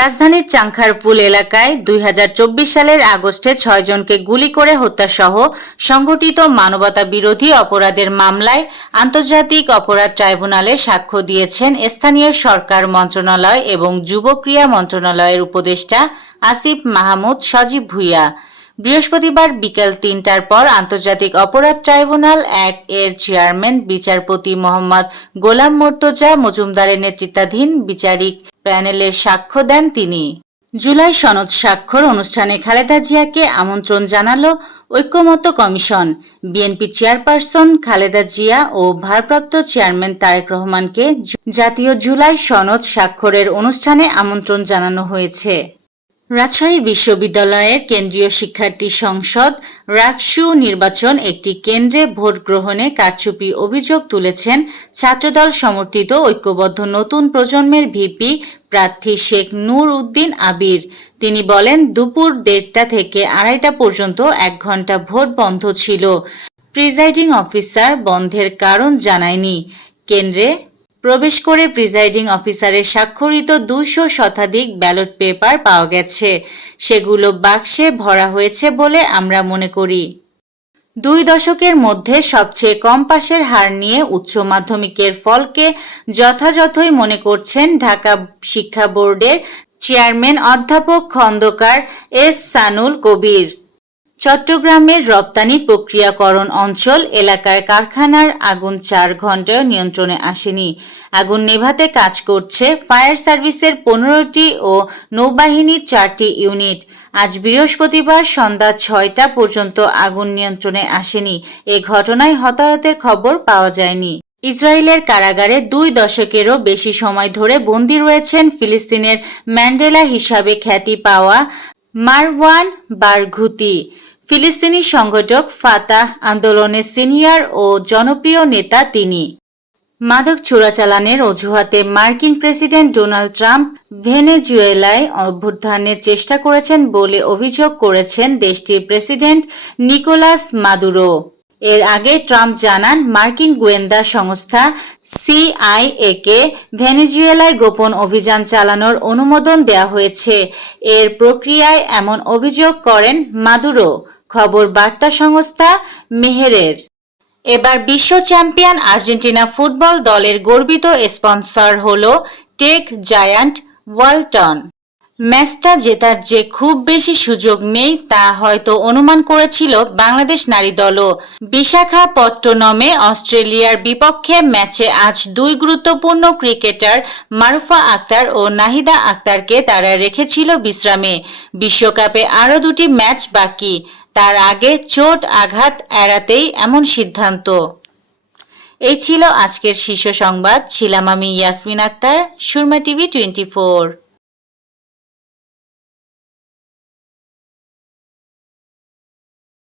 রাজধানীর চাংখারপুল এলাকায় ২০২৪ সালের আগস্টে ৬ জনকে গুলি করে হত্যাসহ সংঘটিত মানবতা বিরোধী অপরাধের মামলায় আন্তর্জাতিক অপরাধ ট্রাইব্যুনালে সাক্ষ্য দিয়েছেন স্থানীয় সরকার মন্ত্রণালয় এবং যুব ক্রীড়া মন্ত্রণালয়ের উপদেষ্টা আসিফ মাহমুদ সজীব ভুঁইয়া। বৃহস্পতিবার বিকেল ৩টার পর আন্তর্জাতিক অপরাধ ট্রাইব্যুনাল ১ এর চেয়ারম্যান বিচারপতি মোহাম্মদ গোলাম মর্তজা মজুমদারের নেতৃত্বাধীন বিচারিক প্যানেলের সাক্ষ্য দেন তিনি। জুলাই সনদ স্বাক্ষর অনুষ্ঠানে খালেদা জিয়াকে আমন্ত্রণ জানালো ঐক্যমত্য কমিশন। বিএনপি চেয়ারপারসন খালেদা জিয়া ও ভারপ্রাপ্ত চেয়ারম্যান তারেক রহমানকে জাতীয় জুলাই সনদ স্বাক্ষরের অনুষ্ঠানে আমন্ত্রণ জানানো হয়েছে। রাজশাহী বিশ্ববিদ্যালয়ের কেন্দ্রীয় শিক্ষার্থী সংসদ রাকসু নির্বাচন একটি কেন্দ্রে ভোট গ্রহণে কারচুপি অভিযোগ তুলেছেন ছাত্রদল সমর্থিত ঐক্যবদ্ধ নতুন প্রজন্মের ভিপি প্রার্থী শেখ নূর উদ্দিন আবির। তিনি বলেন, দুপুর ১:৩০ থেকে ২:৩০ পর্যন্ত ১ ঘণ্টা ভোট বন্ধ ছিল। প্রিজাইডিং অফিসার বন্ধের কারণ জানায়নি। কেন্দ্রে প্রবেশ করে প্রিজাইডিং অফিসারের স্বাক্ষরিত ২০০ শতাধিক ব্যালট পেপার পাওয়া গেছে। সেগুলো বাক্সে ভরা হয়েছে বলে আমরা মনে করি। ২ দশকের মধ্যে সবচেয়ে কম পাশের হার নিয়ে উচ্চ মাধ্যমিকের ফলকে যথাযথই মনে করছেন ঢাকা শিক্ষা বোর্ডের চেয়ারম্যান অধ্যাপক খন্দকার এস সানুল কবির। চট্টগ্রামের রপ্তানি প্রক্রিয়াকরণ অঞ্চল এলাকার কারখানার আগুন ৪ ঘণ্টায় নিয়ন্ত্রণে আসেনি। আগুন নেভাতে কাজ করছে ফায়ার সার্ভিসের ১৫টি ও নৌবাহিনীর ৪টি ইউনিট। আজ বৃহস্পতিবার সন্ধ্যা ৬টা পর্যন্ত আগুন নিয়ন্ত্রণে আসেনি। এ ঘটনায় হতাহতের খবর পাওয়া যায়নি। ইসরায়েলের কারাগারে ২ দশকেরও বেশি সময় ধরে বন্দী রয়েছেন ফিলিস্তিনের ম্যান্ডেলা হিসাবে খ্যাতি পাওয়া মারওয়ান বারঘুতি। ফিলিস্তিনি সংগঠক ফাতাহ আন্দোলনের সিনিয়র ও জনপ্রিয় নেতা তিনি। মাদক চোরাচালানের অজুহাতে মার্কিন প্রেসিডেন্ট ডোনাল্ড ট্রাম্প ভেনেজুয়েলায় অভ্যুত্থানের চেষ্টা করেছেন বলে অভিযোগ করেছেন দেশটির প্রেসিডেন্ট নিকোলাস মাদুরো। এর আগে ট্রাম্প জানান, মার্কিন গোয়েন্দা সংস্থা সিআইএকে ভেনেজুয়েলায় গোপন অভিযান চালানোর অনুমোদন দেওয়া হয়েছে। এর প্রক্রিয়ায় এমন অভিযোগ করেন মাদুরো। খবর বার্তা সংস্থা মেহেরের। এবার বিশ্ব চ্যাম্পিয়ন আর্জেন্টিনা ফুটবল দলের গর্বিত স্পন্সর হল টেক জায়ান্ট ওয়ালটন। ম্যাচটা জেতার যে খুব বেশি সুযোগ নেই তা হয়তো অনুমান করেছিল বাংলাদেশ নারী দলও। বিশাখাপত্তনমে অস্ট্রেলিয়ার বিপক্ষে ম্যাচে আজ ২ গুরুত্বপূর্ণ ক্রিকেটার মারুফা আক্তার ও নাহিদা আক্তারকে তারা রেখেছিল বিশ্রামে। বিশ্বকাপে আরও ২টি ম্যাচ বাকি। তার আগে চোট আঘাত এড়াতেই এমন সিদ্ধান্ত। এই ছিল আজকের শীর্ষ সংবাদ। ছিলাম আমি ইয়াসমিন আক্তার, সুরমা টিভি 24।